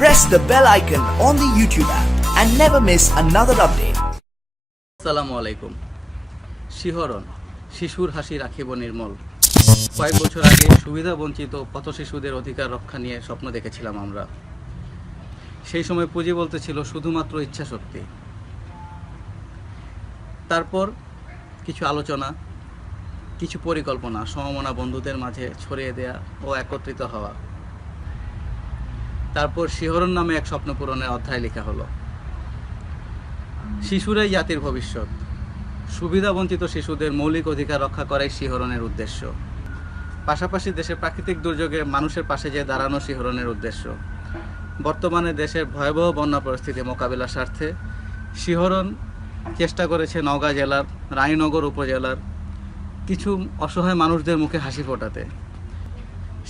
Press the bell icon on the YouTube app and never miss another update. আসসালামু আলাইকুম। শিহরণ, শিশুর হাসি রাখিব নির্মল। কয়েক বছর আগে সুবিধা বঞ্চিত পথ শিশুদের অধিকার রক্ষা নিয়ে স্বপ্ন দেখেছিলাম আমরা। সেই সময় পুঁজি বলতে ছিল শুধুমাত্র ইচ্ছাশক্তি। তারপর কিছু আলোচনা, কিছু পরিকল্পনা, সমমনা বন্ধুদের মাঝে ছড়িয়ে দেয়া ও একত্রিত হওয়া। তারপর শিহরণ নামে এক স্বপ্ন পূরণের অধ্যায় লেখা হলো। শিশুরাই জাতির ভবিষ্যৎ। সুবিধা বঞ্চিত শিশুদের মৌলিক অধিকার রক্ষা করাই শিহরণের উদ্দেশ্য। পাশাপাশি দেশের প্রাকৃতিক দুর্যোগে মানুষের পাশে যেয়ে দাঁড়ানো শিহরণের উদ্দেশ্য। বর্তমানে দেশের ভয়াবহ বন্যা পরিস্থিতি মোকাবিলার স্বার্থে শিহরণ চেষ্টা করেছে নওগাঁ জেলার রানীনগর উপজেলার কিছু অসহায় মানুষদের মুখে হাসি ফোটাতে।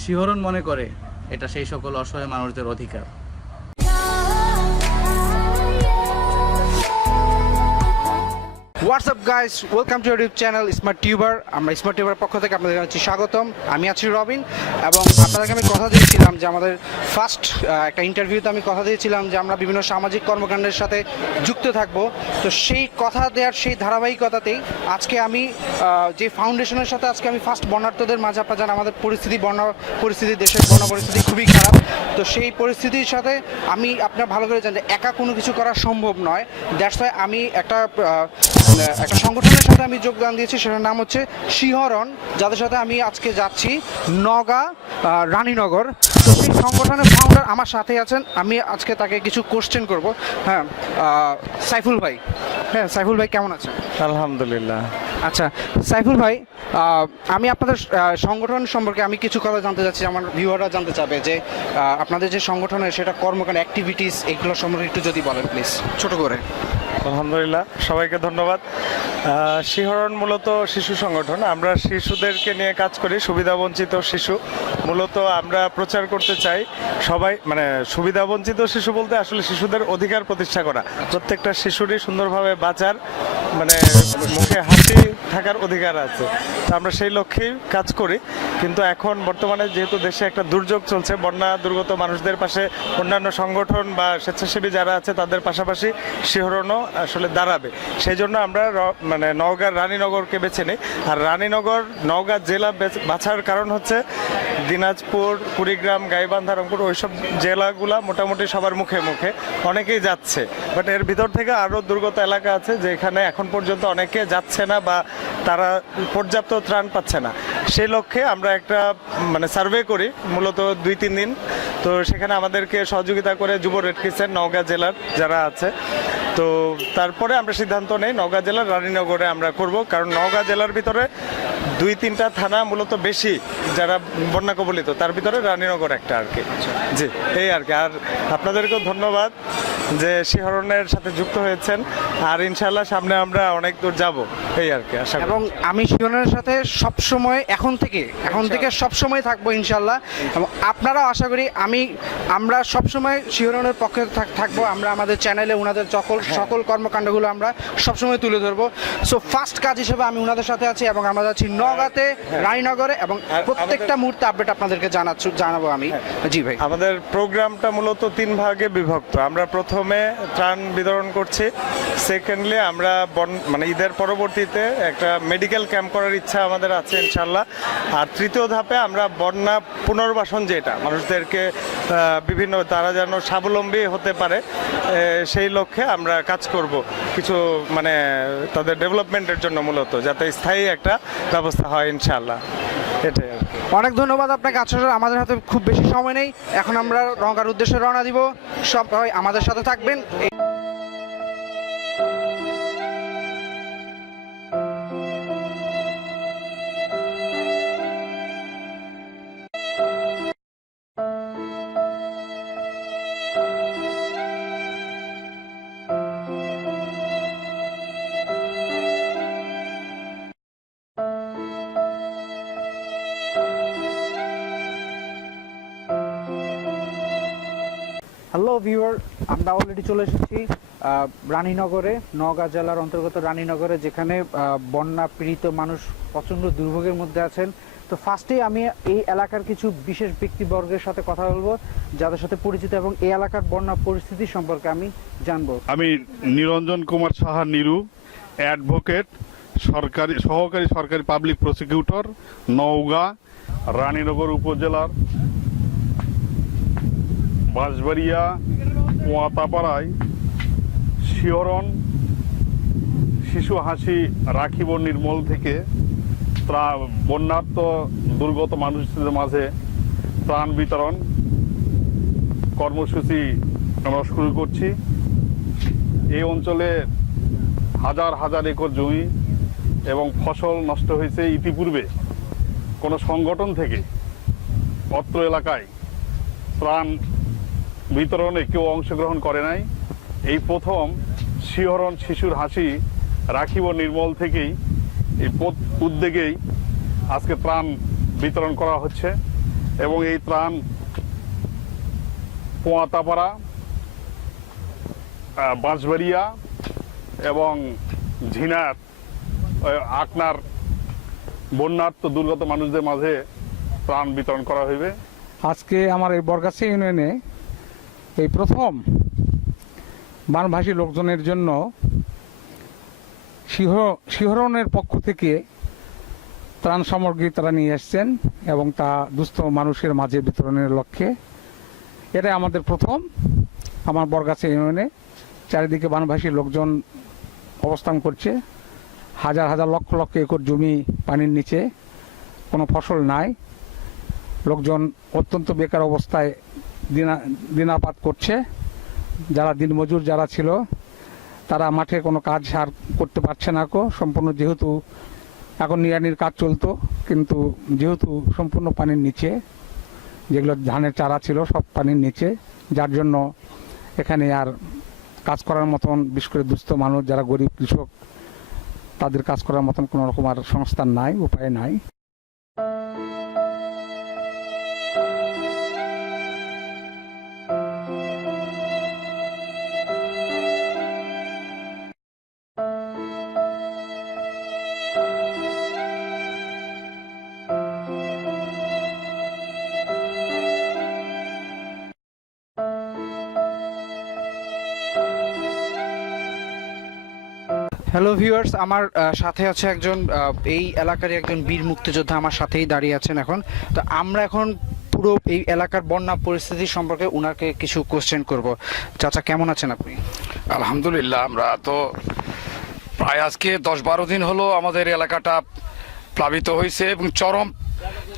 শিহরণ মনে করে এটা সেই সকল অসহায় মানুষদের অধিকার। WhatsApp guys, welcome to YouTube channel smart tuber. আমরা স্মার্ট টিউবার পক্ষ থেকে আপনাদের জানাচ্ছি স্বাগতম। আমি আছি রবিন এবং আপনাদেরকে আমি কথা দিয়েছিলাম যে আমাদের ফার্স্ট একটা ইন্টারভিউতে আমি কথা দিয়েছিলাম যে আমরা বিভিন্ন সামাজিক কর্মকাণ্ডের সাথে যুক্ত থাকব। তো সেই কথা দেওয়ার সেই ধারাবাহিকতাতেই আজকে আমি যে ফাউন্ডেশনের সাথে আজকে আমি ফার্স্ট বন্যার্থদের মাঝে, আপনারা জানেন আমাদের বন্যা পরিস্থিতি, দেশের বন্যা পরিস্থিতি খুবই খারাপ। তো সেই পরিস্থিতির সাথে আমি আপনারা ভালো করে জানেন যে একা কোনো কিছু করা সম্ভব নয়। দ্যাটস ওয়াই আমি একটা সংগঠনের সাথে আমি যোগদান দিয়েছি, সেটার নাম হচ্ছে শিহরণ, যাদের সাথে আমি আজকে যাচ্ছি নওগাঁ রানীনগর। তো সেই সংগঠনের ফাউন্ডার আমার সাথে আছেন, আমি আজকে তাকে কিছু কোশ্চেন করব। হ্যাঁ, সাইফুল ভাই। হ্যাঁ, সাইফুল ভাই কেমন আছেন? আলহামদুলিল্লাহ। আচ্ছা সাইফুল ভাই, আমি আপনাদের সংগঠন সম্পর্কে আমি কিছু কথা জানতে চাচ্ছি। আমার ভিউয়াররা জানতে চাবে যে আপনাদের যে সংগঠনের সেটা কর্মকাণ্ড, অ্যাক্টিভিটিস, এগুলো সম্পর্কে একটু যদি বলেন প্লিজ, ছোট করে। আলহামদুলিল্লাহ, সবাইকে ধন্যবাদ। শিহরণ মূলত শিশু সংগঠন। আমরা শিশুদেরকে নিয়ে কাজ করি, সুবিধাবঞ্চিত শিশু। মূলত আমরা প্রচার করতে চাই সবাই, মানে সুবিধাবঞ্চিত শিশু বলতে আসলে শিশুদের অধিকার প্রতিষ্ঠা করা। প্রত্যেকটা শিশুরই সুন্দরভাবে বাঁচার, মানে মুখে হাসি থাকার অধিকার আছে। তো আমরা সেই লক্ষ্যেই কাজ করি। কিন্তু এখন বর্তমানে যেহেতু দেশে একটা দুর্যোগ চলছে, বন্যা দুর্গত মানুষদের পাশে অন্যান্য সংগঠন বা স্বেচ্ছাসেবী যারা আছে তাদের পাশাপাশি শিহরণও আসলে দাঁড়াবে। সেই জন্য আমরা মানে নওগাঁ রানীনগরকে বেছে নিই। আর রানীনগর নওগাঁ জেলা বাছার কারণ হচ্ছে দিনাজপুর, কুড়িগ্রাম, গাইবান্ধা, রংপুর, ওইসব জেলাগুলা মোটামুটি সবার মুখে মুখে অনেকেই যাচ্ছে। বাট এর ভিতর থেকে আরও দুর্গত এলাকা আছে যেখানে এখন পর্যন্ত অনেকে যাচ্ছে না বা তারা পর্যাপ্ত ত্রাণ পাচ্ছে না। সেই লক্ষ্যে আমরা একটা মানে সার্ভে করি মূলত 2-3 দিন। তো সেখানে আমাদেরকে সহযোগিতা করে যুব রেড ক্রিসেন্ট নওগাঁ জেলার যারা আছে। তো তারপরে আমরা সিদ্ধান্ত নেই নওগাঁ জেলার রানীনগরে আমরা করব, কারণ নওগাঁ জেলার ভিতরে 2-3টা থানা মূলত বেশি যারা বন্যা কবলিত, তার ভিতরে রানীনগর একটা আর কি। জি, এই আর কি। আর আপনাদেরকেও ধন্যবাদ যে শিহরণের সাথে যুক্ত হয়েছেন। আর ইনশাল্লাহ সামনে আমরা অনেক দূর যাব, এই আর কি আশা করি। এবং আমি শিহরণের সাথে সবসময় এখন থেকে সবসময় থাকবো ইনশাল্লাহ। এবং আপনারাও আশা করি আমরা সবসময় শিহরণের পক্ষে থাকবো। আমরা আমাদের চ্যানেলে ওনাদের সকল কর্মকাণ্ডগুলো আমরা সবসময় তুলে ধরবো। সো ফার্স্ট কাজ হিসেবে আমি ওনাদের সাথে আছি এবং আমরা যাচ্ছি নওগাঁতে, রানীনগরে, এবং প্রত্যেকটা মুহূর্তে আপডেট আপনাদেরকে জানাবো আমি। জি ভাই, আমাদের প্রোগ্রামটা মূলত 3 ভাগে বিভক্ত। আমরা প্রথমে ত্রাণ বিতরণ করছি, সেকেন্ডলি আমরা মানে ঈদের পরবর্তীতে একটা মেডিকেল ক্যাম্প করার ইচ্ছা আমাদের আছে ইনশাল্লাহ। আর তৃতীয় ধাপে আমরা বন্যা পুনর্বাসন, যেটা মানুষদেরকে বিভিন্ন তারা যেন স্বাবলম্বী হতে পারে সেই লক্ষ্যে আমরা কাজ করব কিছু, মানে তাদের ডেভেলপমেন্টের জন্য মূলত, যাতে স্থায়ী একটা ব্যবস্থা হয় ইনশাল্লাহ। এটাই আর কি। অনেক ধন্যবাদ আপনাকে। আসলে আমাদের হাতে খুব বেশি সময় নেই, এখন আমরা নওগাঁর উদ্দেশ্যে রওনা দিব। সবাই আমাদের সাথে থাকবেন। হ্যালো ভিউয়ার, আমরা অলরেডি চলে এসেছি রানীনগরে, নওগাঁ জেলার অন্তর্গত রানীনগরে, যেখানে বন্যা পীড়িত মানুষ প্রচণ্ড দুর্ভোগের মধ্যে আছেন। তো ফার্স্টেই আমি এই এলাকার কিছু বিশেষ ব্যক্তিবর্গের সাথে কথা বলবো যাদের সাথে পরিচিত এবং এই এলাকার বন্যা পরিস্থিতি সম্পর্কে আমি জানবো। আমি নিরঞ্জন কুমার সাহা নিরু, অ্যাডভোকেট, সহকারী সরকারি পাবলিক প্রসিকিউটর, নওগাঁ রানীনগর উপজেলার বাঁশবাড়িয়া পোয়াতাপাড়ায় শিহরণ শিশু হাসি রাখিব নির্মল থেকে বন্যার্ত দুর্গত মানুষদের মাঝে ত্রাণ বিতরণ কর্মসূচি আমরা শুরু করছি। এই অঞ্চলে হাজার হাজার একর জমি এবং ফসল নষ্ট হয়েছে। ইতিপূর্বে কোনো সংগঠন থেকে অত্র এলাকায় ত্রাণ বিতরণে কেউ অংশগ্রহণ করে নাই। এই প্রথম শিহরণ শিশুর হাসি রাখিব নির্মল থেকেই এই উদ্যোগেই আজকে ত্রাণ বিতরণ করা হচ্ছে এবং এই ত্রাণ পোয়াতাপাড়া, বাঁশবাড়িয়া এবং ঝিনার আকনার বন্যার্ত দুর্গত মানুষদের মাঝে ত্রাণ বিতরণ করা হইবে। আজকে আমার এই বরগাছি ইউনিয়নে এই প্রথম বানভাসী লোকজনের জন্য শিহরণের পক্ষ থেকে ত্রাণ সামগ্রী তারা নিয়ে এসছেন এবং তা দুস্থ মানুষের মাঝে বিতরণের লক্ষ্যে। এটা আমাদের প্রথম আমার বরগাছি ইউনিয়নে। চারিদিকে বানভাসী লোকজন অবস্থান করছে। হাজার হাজার লক্ষ লক্ষ একর জমি পানির নিচে, কোনো ফসল নাই। লোকজন অত্যন্ত বেকার অবস্থায় দিনাপাত করছে। যারা দিনমজুর যারা ছিল তারা মাঠে কোনো কাজ আর করতে পারছে না। সম্পূর্ণ যেহেতু এখন নিড়ানির কাজ চলতো, কিন্তু যেহেতু সম্পূর্ণ পানির নিচে, যেগুলো ধানের চারা ছিল সব পানির নিচে, যার জন্য এখানে আর কাজ করার মতন, বিশেষ করে দুস্থ মানুষ যারা গরিব কৃষক, তাদের কাজ করার মতন কোনো রকম আর সংস্থান নাই, উপায় নাই। হ্যালো ভিউয়ার্স, আমার সাথে আছে একজন এই এলাকারই একজন বীর মুক্তিযোদ্ধা আমার সাথেই দাঁড়িয়ে আছেন এখন। তো আমরা এখন পুরো এই এলাকার বন্যা পরিস্থিতি সম্পর্কে ওনাকে কিছু কোশ্চেন করব। চাচা, কেমন আছেন আপনি? আলহামদুলিল্লাহ, আমরা তো প্রায় আজকে 10-12 দিন হলো আমাদের এলাকাটা প্লাবিত হয়েছে এবং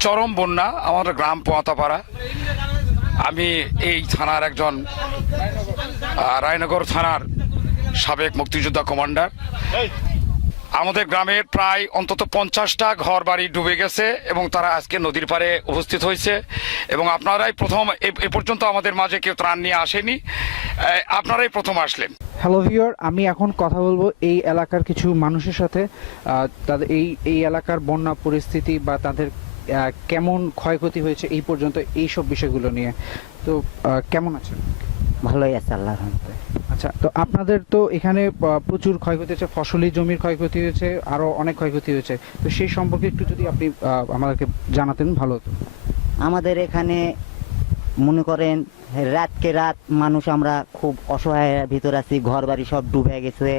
চরম বন্যা। আমাদের গ্রাম পোয়াতাপাড়া। আমি এই থানার একজন রায়নগর থানার সাবেক মুক্তিযোদ্ধা কমান্ডার। আমাদের গ্রামের প্রায় অন্তত 50টা ঘর বাড়ি ডুবে গেছে এবং তারা আজকে নদীর পাড়ে উপস্থিত হয়েছে এবং আপনারাই প্রথম, এ পর্যন্ত আমাদের মাঝে কেউ ত্রাণ নিয়ে আসেনি, আপনারাই প্রথম আসলেন। হ্যালো ভিউয়ার, আমি এখন কথা বলবো এই এলাকার কিছু মানুষের সাথে, তাদের এই এলাকার বন্যা পরিস্থিতি বা তাদের কেমন ক্ষয়ক্ষতি হয়েছে এই পর্যন্ত, এই সব বিষয়গুলো নিয়ে। তো কেমন আছেন? ভালোই আছে, আল্লাহর রহমতে। আচ্ছা, তো আপনাদের তো এখানে প্রচুর ক্ষয়ক্ষতি হয়েছে, ফসলি জমির ক্ষয়ক্ষতি হয়েছে, আরো অনেক ক্ষয়ক্ষতি হয়েছে। তো সেই সম্পর্কে একটু যদি আপনি আমাদেরকে জানাতেন ভালো হতো। আমাদের এখানে মনে করেন রাতকে রাত মানুষ, আমরা খুব অসহায়ের ভিতর আছি। ঘর বাড়ি সব ডুবে গেছে।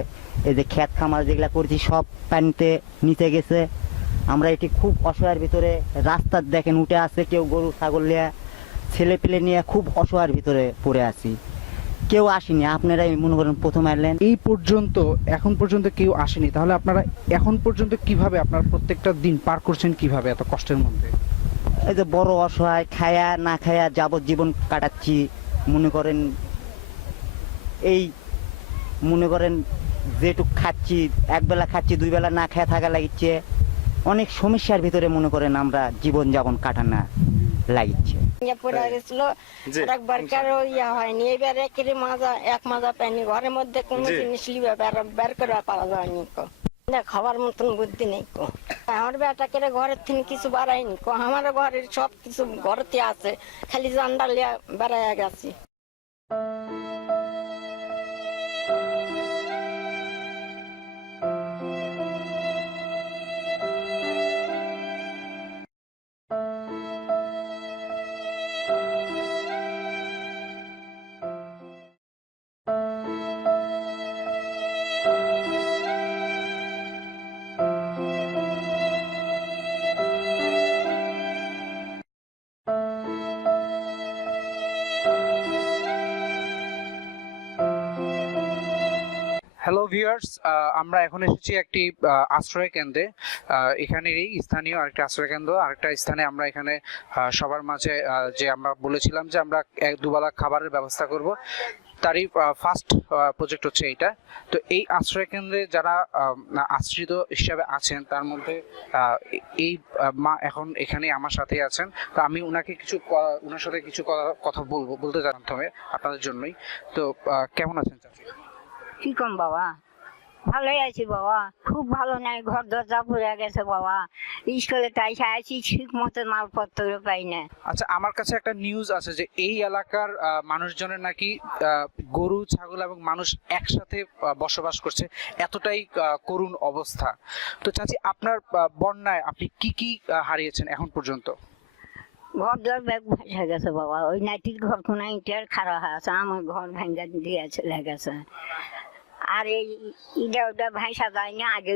এই যে ক্ষেত খামার যেগুলা করছি সব পানিতে নিচে গেছে। আমরা এটি খুব অসহায়ের ভিতরে, রাস্তা দেখেন উঠে আছে, কেউ গরু ছাগল নিয়ে, ছেলে পেলে নিয়ে খুব অসহায়ের ভিতরে পড়ে আছি। কেউ আসেনি, আপনারাই মনে করেন প্রথম আসলেন। এই পর্যন্ত, এখন পর্যন্ত কেউ আসেনি, তাহলে আপনারা এখন পর্যন্ত কিভাবে আপনার প্রত্যেকটা দিন পার করছেন, কিভাবে এত কষ্টের মধ্যে? এই যে বড় অসহায়, খায়া না খায়া যাবজ্জীবন কাটাচ্ছি। মনে করেন যেটুক খাচ্ছি, একবেলা খাচ্ছি, 2 বেলা না খায়া থাকা লাগিচ্ছে। অনেক সমস্যার ভিতরে মনে করেন আমরা জীবন যাপন কাটানো লাগিচ্ছে। পড়ে গেছিল, একবার কারো ইয়া হয়নি। এবার এক মাজা পাইনি, ঘরের মধ্যে কোনো জিনিস লিবে বের করে পাওয়া যায়নি। খাবার মতন বুদ্ধি নেই। আমার বেটাকে ঘরের থেকে কিছু বাড়াইনি। আমার ঘরের সব কিছু ঘরতে আছে, খালি জান্ডা লিয়া বেড়াইয়া গেছি। হ্যালো ভিউয়ার্স, আমরা এখন এসেছি একটি আশ্রয় কেন্দ্রে। এখানেরই স্থানীয় আরেকটা আশ্রয় কেন্দ্র, আরেকটা স্থানে আমরা এখানে সবার মাঝে যে আমরা বলেছিলাম যে আমরা দুবেলা খাবারের ব্যবস্থা করব, তারই ফার্স্ট প্রজেক্ট হচ্ছে এইটা। তো এই আশ্রয় কেন্দ্রে যারা আশ্রিত হিসাবে আছেন তার মধ্যে এই মা এখন এখানে আমার সাথে আছেন। তো আমি ওনার সাথে কিছু কথা বলতে চাই প্রথমে আপনাদের জন্যই। তো কেমন আছেন চাচি? কি কম বাবা, ভালোই আছি বাবা, খুব ভালো নাই, ঘর দরজা পুড়ে গেছে বাবা, স্কুলে তাই আছি, ঠিক মতো মালপত্র পাই না। আচ্ছা, আমার কাছে একটা নিউজ আছে যে এই এলাকার মানুষজনের নাকি গরু, ছাগল এবং মানুষ একসাথে বসবাস করছে, এতটাই করুণ অবস্থা। তো চাচি, আপনার বন্যায় আপনি কি কি হারিয়েছেন এখন পর্যন্ত? ঘর দর ব্যাগ ভাসা গেছে বাবা, ওই নাইটির ঘর কোনা ইটার খারাপ হয়ে আছে, আমার ঘর ভাঙ্গা দিয়ে চলে গেছে। আর এই ইটা ওটা ভাইসা যায় না, আগে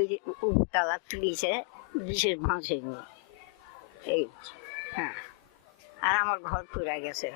উপতলা তুলিছে বিশেষ ভাসে এই। হ্যাঁ, আর আমার ঘর পুরা গেছে।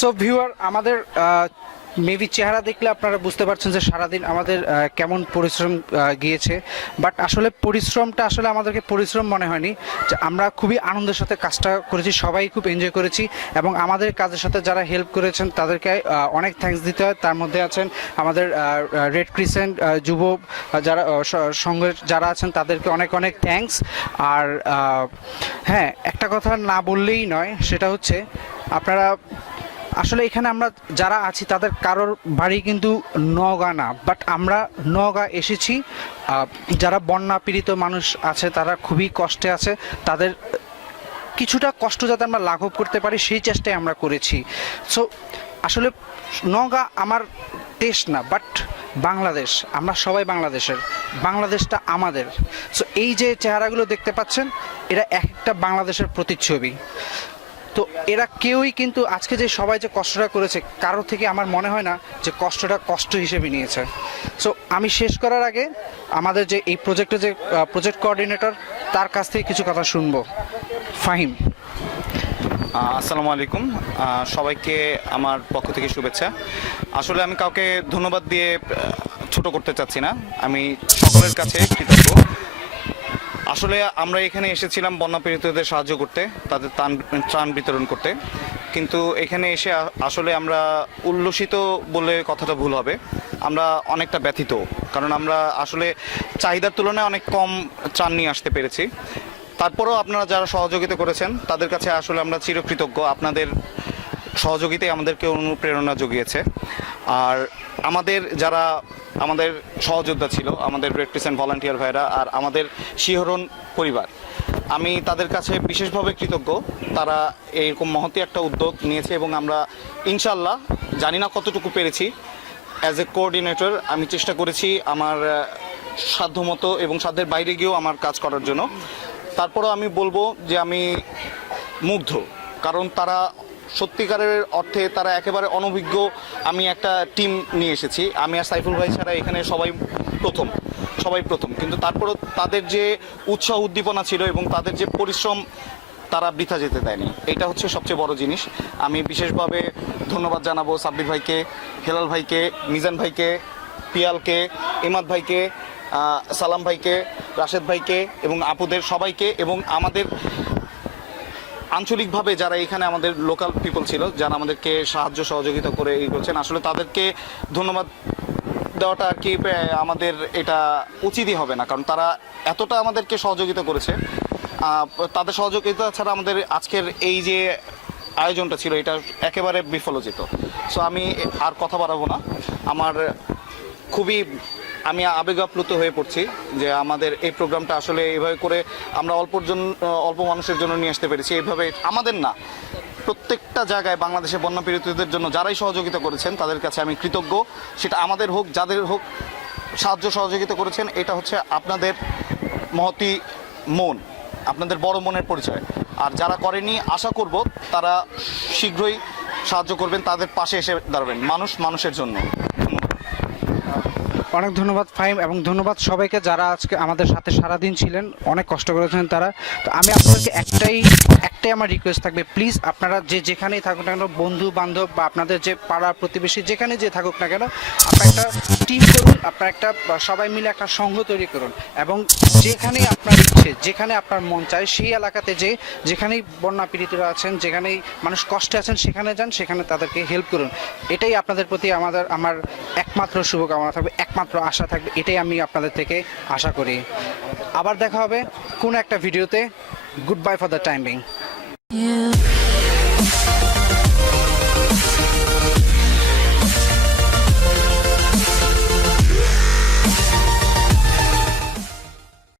সো ভিউয়ার, আমাদের মেবি চেহারা দেখলে আপনারা বুঝতে পারছেন যে সারাদিন আমাদের কেমন পরিশ্রম গিয়েছে। বাট আসলে পরিশ্রমটা আসলে আমাদেরকে পরিশ্রম মনে হয়নি, যে আমরা খুবই আনন্দের সাথে কাজটা করেছি, সবাই খুব এনজয় করেছি এবং আমাদের কাজের সাথে যারা হেল্প করেছেন তাদেরকে অনেক থ্যাঙ্কস দিতে হয়। তার মধ্যে আছেন আমাদের রেড ক্রিসেন্ট যুব যারা সঙ্গে যারা আছেন তাদেরকে অনেক অনেক থ্যাঙ্কস। আর হ্যাঁ, একটা কথা না বললেই নয়, সেটা হচ্ছে আপনারা আসলে এখানে আমরা যারা আছি তাদের কারোর বাড়ি কিন্তু নওগাঁ না, বাট আমরা নওগাঁ এসেছি। যারা বন্যা পীড়িত মানুষ আছে, তারা খুবই কষ্টে আছে, তাদের কিছুটা কষ্ট যাতে আমরা লাঘব করতে পারি সেই চেষ্টাই আমরা করেছি। সো আসলে নওগাঁ আমার দেশ না, বাট বাংলাদেশ, আমরা সবাই বাংলাদেশের, বাংলাদেশটা আমাদের। সো এই যে চেহারাগুলো দেখতে পাচ্ছেন, এরা এক একটা বাংলাদেশের প্রতিচ্ছবি। তো এরা কেউই কিন্তু আজকে যে সবাই যে কষ্টটা করেছে, কারো থেকে আমার মনে হয় না যে কষ্টটা কষ্ট হিসেবে নিয়েছে। সো আমি শেষ করার আগে আমাদের যে এই প্রজেক্টের যে প্রজেক্ট কোঅর্ডিনেটর, তার কাছ থেকে কিছু কথা শুনবো। ফাহিম। আসসালামু আলাইকুম, সবাইকে আমার পক্ষ থেকে শুভেচ্ছা। আসলে আমি কাউকে ধন্যবাদ দিয়ে ছোট করতে চাচ্ছি না, আমি সকলের কাছে কৃতজ্ঞ। আসলে আমরা এখানে এসেছিলাম বন্যা পীড়িতদের সাহায্য করতে, তাদের ত্রাণ বিতরণ করতে, কিন্তু এখানে এসে আসলে আমরা উল্লসিত বলে কথাটা ভুল হবে, আমরা অনেকটা ব্যথিত, কারণ আমরা আসলে চাহিদার তুলনায় অনেক কম ত্রাণ নিয়ে আসতে পেরেছি। তারপরেও আপনারা যারা সহযোগিতা করেছেন তাদের কাছে আসলে আমরা চিরকৃতজ্ঞ। আপনাদের সহযোগিতায় আমাদেরকে অনুপ্রেরণা জুগিয়েছে। আর আমাদের সহযোদ্ধা ছিল আমাদের রেড ক্রিসেন্ট ভলান্টিয়ার ভাইরা আর আমাদের শিহরণ পরিবার, আমি তাদের কাছে বিশেষভাবে কৃতজ্ঞ। তারা এরকম মহতী একটা উদ্যোগ নিয়েছে এবং আমরা ইনশাল্লাহ, জানি না কতটুকু পেরেছি, অ্যাজ এ কোঅর্ডিনেটর আমি চেষ্টা করেছি আমার সাধ্যমতো এবং সাধ্যের বাইরে গিয়েও আমার কাজ করার জন্য। তারপরও আমি বলবো যে আমি মুগ্ধ, কারণ তারা সত্যিকারের অর্থে তারা একেবারে অনভিজ্ঞ। আমি একটা টিম নিয়ে এসেছি, আমি আর সাইফুল ভাই ছাড়া এখানে সবাই প্রথম, কিন্তু তারপরও তাদের যে উৎসাহ উদ্দীপনা ছিল এবং তাদের যে পরিশ্রম, তারা বৃথা যেতে দেয়নি, এটা হচ্ছে সবচেয়ে বড় জিনিস। আমি বিশেষভাবে ধন্যবাদ জানাবো সাব্বির ভাইকে, হেলাল ভাইকে, মিজান ভাইকে, পিয়ালকে, ইমাদ ভাইকে, সালাম ভাইকে, রাশেদ ভাইকে এবং আপুদের সবাইকে, এবং আমাদের আঞ্চলিকভাবে যারা এখানে আমাদের লোকাল পিপল ছিল, যারা আমাদেরকে সাহায্য সহযোগিতা করে এই করছেন, আসলে তাদেরকে ধন্যবাদ দেওয়াটা আর কি আমাদের এটা উচিতই হবে না, কারণ তারা এতটা আমাদেরকে সহযোগিতা করেছে। তাদের সহযোগিতা ছাড়া আমাদের আজকের এই যে আয়োজনটা ছিল এটা একেবারে বিফল যেত। সো আমি আর কথা বাড়াবো না, আমার খুবই আমি আবেগ আপ্লুত হয়ে পড়ছি যে আমাদের এই প্রোগ্রামটা আসলে এইভাবে করে আমরা অল্প মানুষের জন্য নিয়ে আসতে পেরেছি। এইভাবে আমাদের না, প্রত্যেকটা জায়গায় বাংলাদেশে বন্যা পীড়িতদের জন্য যারাই সহযোগিতা করেছেন তাদের কাছে আমি কৃতজ্ঞ। সেটা আমাদের হোক, যাদের হোক, সাহায্য সহযোগিতা করেছেন, এটা হচ্ছে আপনাদের মহতি মন, আপনাদের বড় মনের পরিচয়। আর যারা করেনি, আশা করব তারা শীঘ্রই সাহায্য করবেন, তাদের পাশে এসে দাঁড়াবেন। মানুষ মানুষের জন্য। অনেক ধন্যবাদ ফাহিম, এবং ধন্যবাদ সবাইকে যারা আজকে আমাদের সাথে সারাদিন ছিলেন, অনেক কষ্ট করেছেন তারা। তো আমি আপনাদেরকে একটাই আমার রিকোয়েস্ট থাকবে, প্লিজ আপনারা যেখানেই থাকুক না কেন, বন্ধু বান্ধব বা আপনাদের যে পাড়া প্রতিবেশী যেখানে যে থাকুক না কেন, আপনারা একটা টিম করুন, আপনারা একটা সবাই মিলে একটা সংঘ তৈরি করুন, এবং যেখানেই আপনার ইচ্ছে, যেখানে আপনার মন চায় সেই এলাকাতে যেখানেই বন্যা পীড়িতরা আছেন, যেখানেই মানুষ কষ্টে আছেন, সেখানে যান, সেখানে তাদেরকে হেল্প করুন। এটাই আপনাদের প্রতি আমার একমাত্র শুভকামনা থাকবে, একমাত্র আশা থাকবে। এটাই আমি আপনাদের থেকে আশা করি। আবার দেখা হবে কোনো একটা ভিডিওতে। Good bye for the time being.